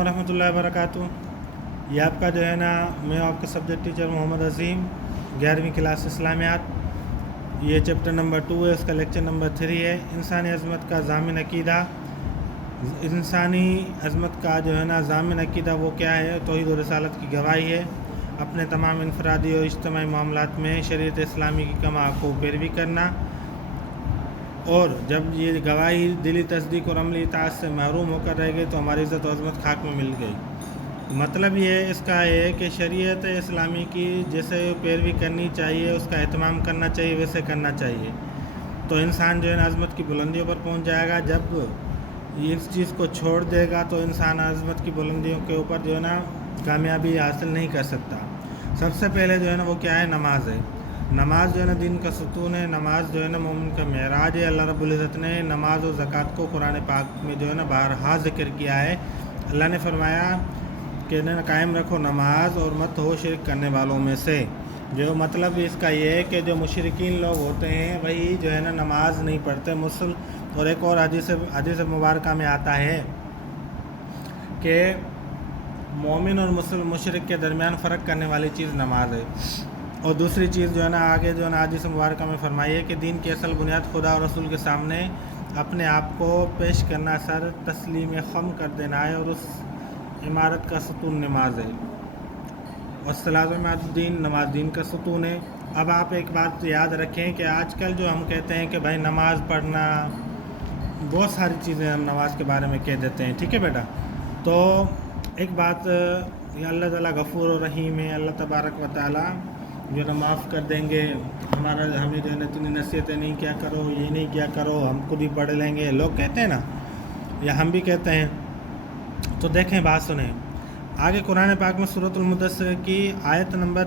वरहमतुल्लाहि वबरकातुहू। ये आपका जो है ना, मैं आपका सब्जेक्ट टीचर मोहम्मद अज़ीम, 11वीं क्लास इस्लामियात। ये चैप्टर नंबर 2 है, उसका लेक्चर नंबर 3 है। इंसानी अज़मत का ज़ामिन अक़ीदा। इंसानी अज़मत का जो है ना ज़ामिन अक़ीदा वो क्या है? तौहीद और रिसालत की गवाही है। अपने तमाम इनफरादी और इज्तिमाई मामलात में शरीयत इस्लामी की कमा को पैरवी करना, और जब ये गवाही दिली तस्दीक और अमली इताअत से महरूम होकर रह गई तो हमारी इज़्ज़त और अज़मत खाक में मिल गई। मतलब ये इसका है कि शरीयत इस्लामी की जैसे पैरवी करनी चाहिए, उसका एहतमाम करना चाहिए, वैसे करना चाहिए, तो इंसान जो है ना अज़मत की बुलंदियों पर पहुंच जाएगा। जब ये इस चीज़ को छोड़ देगा तो इंसान अज़मत की बुलंदियों के ऊपर जो है ना कामयाबी हासिल नहीं कर सकता। सबसे पहले जो है ना वो क्या है? नमाज है। नमाज जो है ना दीन का सुतून है। नमाज जो है ना मोमिन का मेराज है। अल्लाह रब्बुल इज़्ज़त ने नमाज और ज़कात को कुरान पाक में जो है ना बारहा ज़िक्र किया है। अल्लाह ने फरमाया कि ना कायम रखो नमाज और मत हो शिरक करने वालों में से। जो मतलब इसका ये है कि जो मुशरिकीन लोग होते हैं वही जो है ना नमाज नहीं पढ़ते मुसल। और एक और हदीस मुबारका में आता है कि मोमिन और मुशरिक के दरमियान फ़र्क करने वाली चीज़ नमाज है। और दूसरी चीज़ जो है ना आगे जो है ना हदीस मुबारका में फरमाई है कि दीन की असल बुनियाद खुदा और रसूल के सामने अपने आप को पेश करना, सर तस्लीम खम कर देना है, और उस इमारत का सतून नमाज है। और सलातुद्दीन नमाज दीन का सतून है। अब आप एक बात याद रखें कि आजकल जो हम कहते हैं कि भाई नमाज़ पढ़ना, बहुत सारी चीज़ें हम नमाज के बारे में कह देते हैं, ठीक है बेटा। तो एक बात, अल्लाह ताला गफ़ूर और रहीम है। अल्लाह तबारक व तआला जो ना माफ़ कर देंगे हमें जो है ना इतनी नसीहतें नहीं क्या करो, ये नहीं क्या करो, हम खुद ही पढ़ लेंगे, लोग कहते हैं ना, या हम भी कहते हैं। तो देखें, बात सुने, आगे कुरान पाक में सूरतुल मुद्दस्सिर की आयत नंबर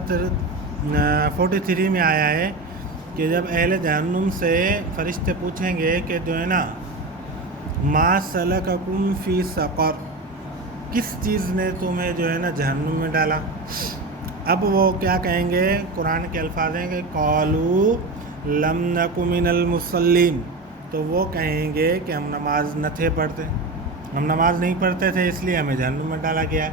43 में आया है कि जब अहले जहन्नुम से फरिश्ते पूछेंगे कि जो है ना मा सलककुम फ़ी सक़र, किस चीज़ ने तुम्हें जो है ना जहन्नुम में डाला। अब वो क्या कहेंगे? कुरान के अल्फाज हैं कि क़ालू लम नकु मिनल मुसल्लीन, तो वो कहेंगे कि हम नमाज न थे पढ़ते, हम नमाज नहीं पढ़ते थे इसलिए हमें जहन्नुम में डाला गया।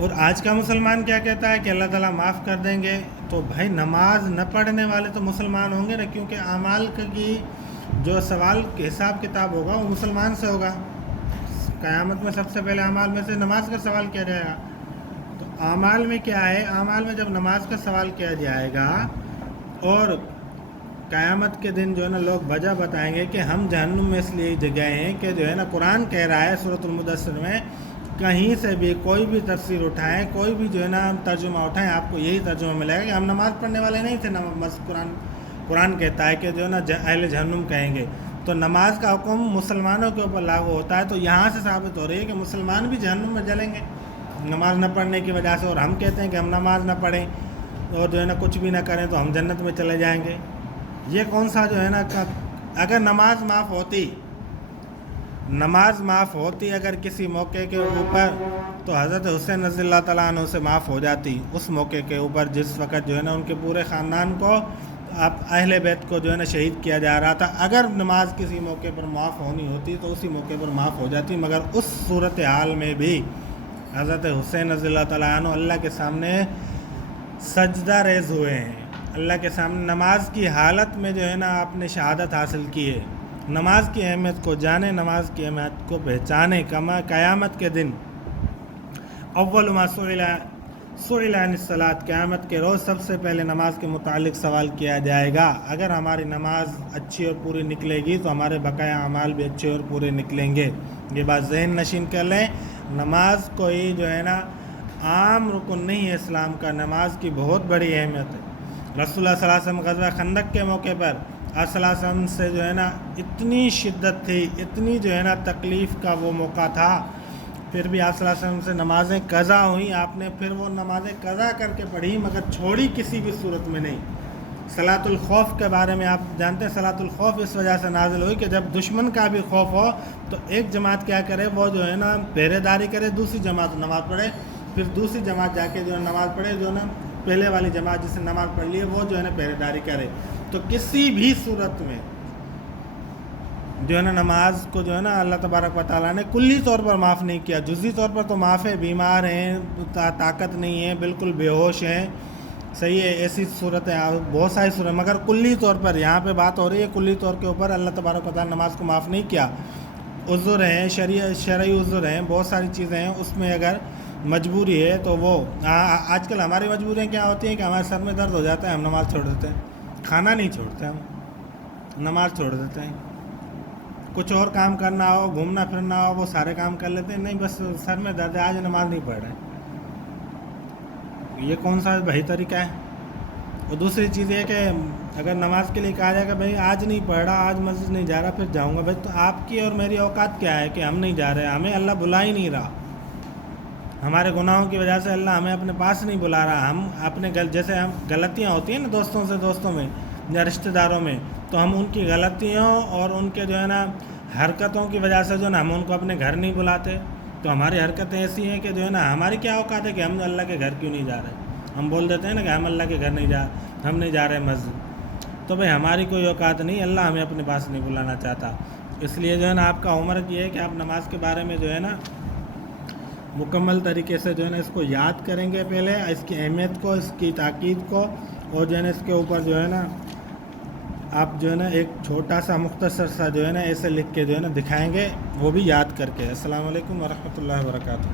और आज का मुसलमान क्या कहता है कि अल्लाह ताला माफ़ कर देंगे। तो भाई नमाज न पढ़ने वाले तो मुसलमान होंगे ना, क्योंकि आमाल की जो सवाल हिसाब किताब होगा वो मुसलमान से होगा। क़यामत में सबसे पहले आमाल में से नमाज का सवाल किया जाएगा। तो आमाल में क्या है? आमाल में जब नमाज का सवाल किया जाएगा और क़यामत के दिन जो है ना लोग वजह बताएंगे कि हम जहन्नुम में इसलिए गए हैं कि जो है ना कुरान कह रहा है सूरतुल मुद्दस्सिर में, कहीं से भी कोई भी तफसीर उठाएं, कोई भी जो है ना तर्जुमा उठाएं, आपको यही तर्जुमा मिलेगा कि हम नमाज़ पढ़ने वाले नहीं थे। बस कुरान कहता है कि जो है ना अहले जहन्नुम कहेंगे। तो नमाज का हुक्म मुसलमानों के ऊपर लागू होता है। तो यहाँ से साबित हो रही है कि मुसलमान भी जहन्नुम में जलेंगे नमाज न पढ़ने की वजह से। और हम कहते हैं कि हम नमाज न पढ़ें और जो है ना कुछ भी ना करें तो हम जन्नत में चले जाएंगे। ये कौन सा जो है ना, अगर नमाज माफ़ होती अगर किसी मौके के ऊपर, तो हज़रत हुसैन रज़ियल्लाहु तआला अन्हु से माफ़ हो जाती उस मौके के ऊपर जिस वक़्त जो है ना उनके पूरे ख़ानदान को, अब अहले बैत को जो है ना शहीद किया जा रहा था। अगर नमाज किसी मौके पर माफ़ होनी होती तो उसी मौके पर माफ़ हो जाती। मगर उस सूरत हाल में भी हज़रत हुसैन रज़ियल्लाहु तआला अन्हु अल्लाह के सामने सजदा रेज़ हुए हैं। अल्लाह के सामने नमाज की हालत में जो है ना आपने शहादत हासिल की है। नमाज की अहमियत को जाने, नमाज की अहमियत को पहचाने। क़यामत के दिन अव्वल मा सुइला अनिस्सलात, क़यामत के रोज़ सबसे पहले नमाज के मुतालिक सवाल किया जाएगा। अगर हमारी नमाज अच्छी और पूरी निकलेगी तो हमारे बकाया अमाल भी अच्छे और पूरे निकलेंगे। ये बात ज़हन नशीन कर लें। नमाज कोई जो है ना आम रुकन नहीं है इस्लाम का, नमाज की बहुत बड़ी अहमियत है। रसूलुल्लाह सल्लल्लाहु अलैहि वसल्लम ग़ज़वा खंदक के मौके पर आप सल्लल्लाहु अलैहि वसल्लम से जो है ना इतनी शिद्दत थी, इतनी जो है ना तकलीफ़ का वो मौका था, फिर भी आप सल्लल्लाहु अलैहि वसल्लम से नमाज़ें क़ज़ा हुई। आपने फिर वो नमाज़ें क़ज़ा करके पढ़ी, मगर छोड़ी किसी भी सूरत में नहीं। सलातुल खौफ के बारे में आप जानते हैं, सलातुल खौफ इस वजह से नाजिल हुई कि जब दुश्मन का भी खौफ हो तो एक जमात क्या करे, वो जो है ना पहरेदारी करे, दूसरी जमात नमाज़ पढ़े, फिर दूसरी जमात जाके जो है नमाज़ पढ़े, जो ना पहले वाली जमात जिसने नमाज़ पढ़ ली है वो जो है ना पहरेदारी करे। तो किसी भी सूरत में جو ہے نا نماز کو جو ہے نا اللہ تبارک و تعالیٰ نے کلی طور پر معاف نہیں کیا، جزوی طور پر تو معاف ہے، بیمار ہیں، طاقت نہیں ہے، بالکل بے ہوش ہیں، صحیح ہے، ایسی صورت ہے، بہت ساری صورت، مگر کلی طور پر یہاں پہ بات ہو رہی ہے کلی طور کے اوپر اللہ تبارک و تعالیٰ نے نماز کو معاف نہیں کیا۔ عذر ہیں، شرعی عذر ہیں، بہت ساری چیزیں ہیں، اس میں اگر مجبوری ہے تو وہ آج کل ہماری مجبوریاں کیا ہوتی ہیں کہ ہمارے سر میں درد ہو جاتا ہے، ہم نماز چھوڑ دیتے ہیں، کھانا نہیں چھوڑتے ہم، نماز چھوڑ دیتے ہیں، کچھ اور کام کرنا ہو، گھومنا پھرنا ہو، وہ سارے کام کر لیتے ہیں، نہیں بس سر میں درد ہے، آج نماز نہیں پڑھ رہے ہیں، یہ کون سا بھائی طریقہ ہے؟ اور دوسری چیز یہ کہ اگر نماز کے لیے کہا جائے کہ بھائی آج نہیں پڑھ رہا، آج مسجد نہیں جا رہا، پھر جاؤں گا، بھائی تو آپ کی اور میری اوقات کیا ہے کہ ہم نہیں جا رہے، ہمیں اللہ بلا ہی نہیں رہا، ہمارے گناہوں کی وجہ سے اللہ ہمیں اپنے پاس نہیں بلا رہا، ہم اپنے جیسے ہم غلطیاں ہوتی ہیں نا دوستوں میں یا رشتہ داروں میں، تو ہم ان کی غلطیوں اور ان کے جو ہے نا حرکتوں کی وجہ سے جو ہے نا ہم ان کو اپنے گھر نہیں بلاتے، تو ہماری حرکتیں ایسی ہیں کہ جو ہے نا ہماری کیا اوقات ہے کہ ہم اللہ کے گھر کیوں نہیں جا رہے، ہم بول دیتے ہیں نا کہ ہم اللہ کے گھر ہم نہیں جا رہے مسجد، تو بھائی ہماری کوئی اوقات نہیں، اللہ ہمیں اپنے پاس نہیں بلانا چاہتا، اس لیے جو ہے نا آپ کا عمر یہ ہے کہ آپ نماز کے بارے میں جو ہے نا مکمل طریقے سے جو ہے نا اس کو یاد کریں گے، پہلے اس کی اہمیت کو، اس کی تاکید کو، اور جو ہے نا اس کے اوپر جو ہے نا آپ جو ہے نا ایک چھوٹا سا مختصر سا جو ہے نا ایسے لکھ کے جو ہے نا دکھائیں گے، وہ بھی یاد کر کے۔ السلام علیکم ورحمۃ اللہ وبرکاتہ۔